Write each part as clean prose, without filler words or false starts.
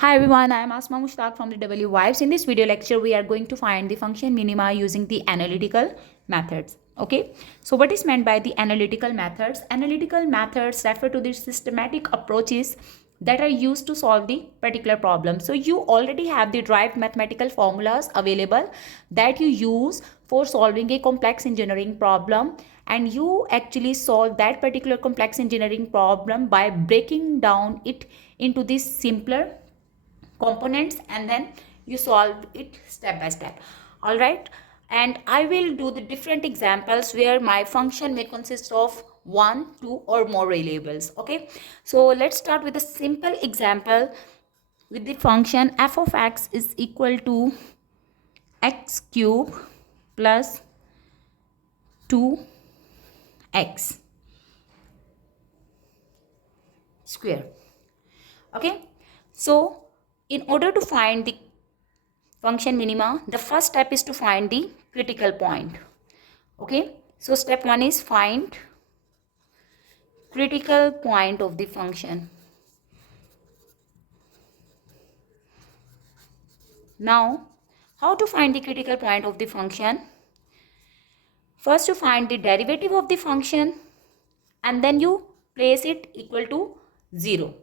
Hi everyone, I am Asma Mushtaq from the W Vibes. In this video lecture, we are going to find the function minima using the analytical methods. Okay, so what is meant by the analytical methods? Analytical methods refer to the systematic approaches that are used to solve the particular problem. So you already have the derived mathematical formulas available that you use for solving a complex engineering problem, and you actually solve that particular complex engineering problem by breaking down it into these simpler components, and then you solve it step by step. All right, and I will do the different examples where my function may consist of one, two, or more variables. Okay, so let's start with a simple example with the function f of x is equal to x cube plus 2x square. Okay, so in order to find the function minima, the first step is to find the critical point. Okay, so step 1 is find critical point of the function. Now, how to find the critical point of the function? First, you find the derivative of the function and then you place it equal to 0.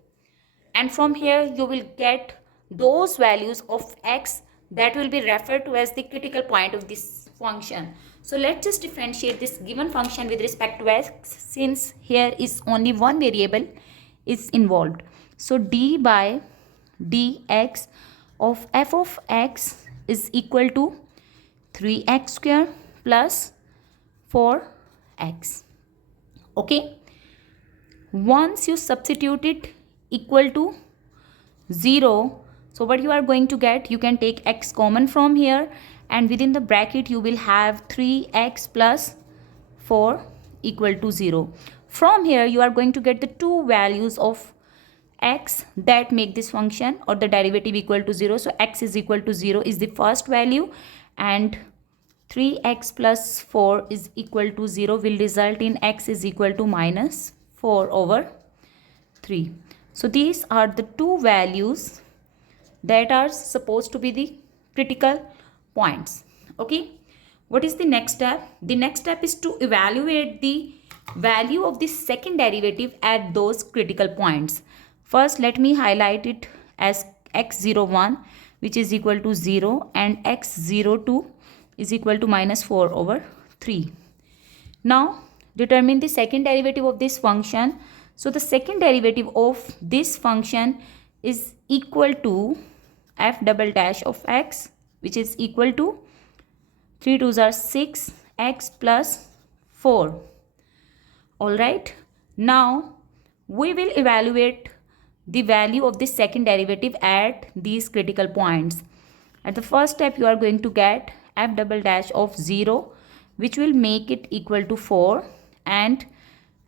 And from here, you will get those values of x that will be referred to as the critical point of this function. So let's just differentiate this given function with respect to x, since here is only one variable is involved. So d by dx of f of x is equal to 3x square plus 4x. Okay, once you substitute it equal to 0, so what you are going to get, you can take x common from here, and within the bracket you will have 3x plus 4 equal to 0. From here you are going to get the two values of x that make this function or the derivative equal to 0. So x is equal to 0 is the first value, and 3x plus 4 is equal to 0 will result in x is equal to minus 4 over 3. So these are the two values that are supposed to be the critical points. Okay, what is the next step? The next step is to evaluate the value of the second derivative at those critical points. First, let me highlight it as x01, which is equal to 0, and x02 is equal to minus 4 over 3. Now determine the second derivative of this function. So the second derivative of this function is equal to f double dash of x, which is equal to 3 2s are 6 x plus 4. All right, now we will evaluate the value of the second derivative at these critical points. At the first step, you are going to get f double dash of 0, which will make it equal to 4, and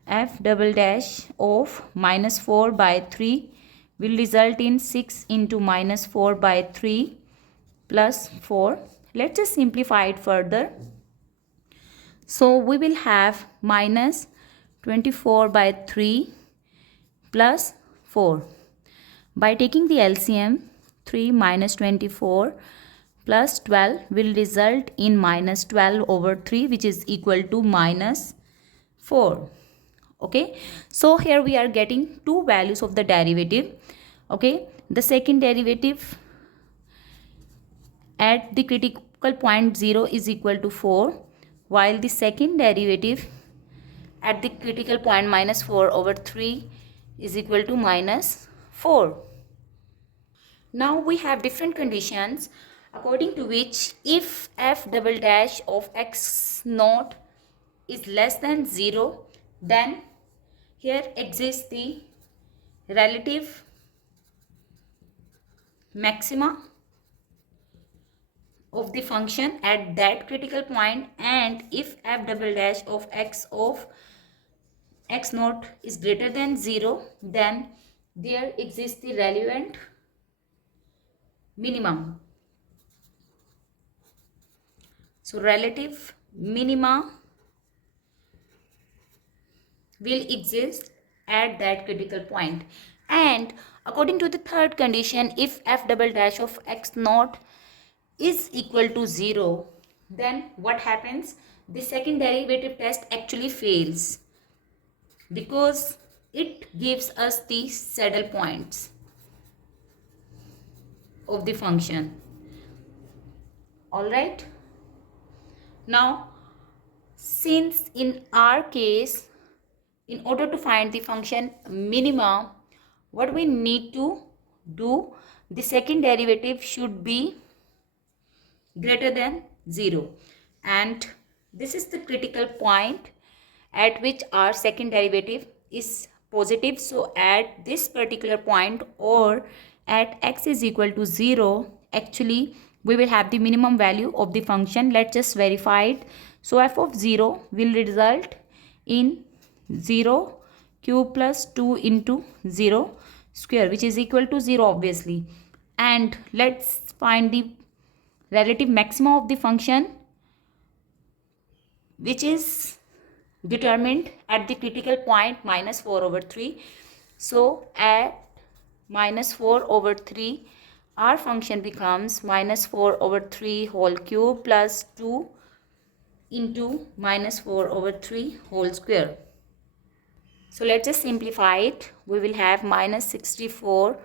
f double dash of minus 4 by 3 will result in 6 into minus 4 by 3 plus 4. Let's just simplify it further. So we will have minus 24 by 3 plus 4. By taking the LCM, 3 minus 24 plus 12 will result in minus 12 over 3, which is equal to minus 4. Okay, so here we are getting two values of the derivative. Okay, the second derivative at the critical point 0 is equal to 4, while the second derivative at the critical point minus 4 over 3 is equal to minus 4. Now we have different conditions according to which if f double dash of x naught is less than 0, then here exists the relative maxima of the function at that critical point, and if f double dash of x naught is greater than 0, then there exists the relevant minimum. So relative minima will exist at that critical point. And according to the third condition, if f double dash of x naught is equal to 0, then what happens? The second derivative test actually fails because it gives us the saddle points of the function. All right. Now, since in our case, in order to find the function minima, what we need to do, the second derivative should be greater than 0, and this is the critical point at which our second derivative is positive. So at this particular point, or at x is equal to 0, actually we will have the minimum value of the function. Let's just verify it. So f of 0 will result in 0 cube plus 2 into 0 square, which is equal to 0 obviously. And let's find the relative maxima of the function, which is determined at the critical point minus 4 over 3. So at minus 4 over 3, our function becomes minus 4 over 3 whole cube plus 2 into minus 4 over 3 whole square. So let's just simplify it. We will have minus 64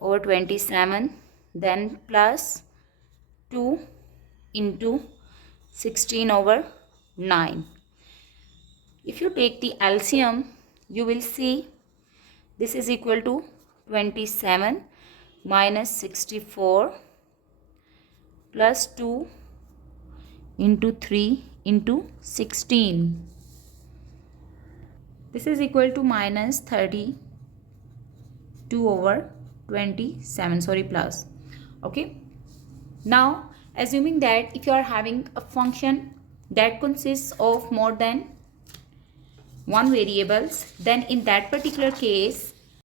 over 27, then plus 2 into 16 over 9. If you take the LCM, you will see this is equal to 27 minus 64 plus 2 into 3 into 16. This is equal to minus 32 over 27, sorry, plus. Okay. Now, assuming that if you are having a function that consists of more than one variables, then in that particular case,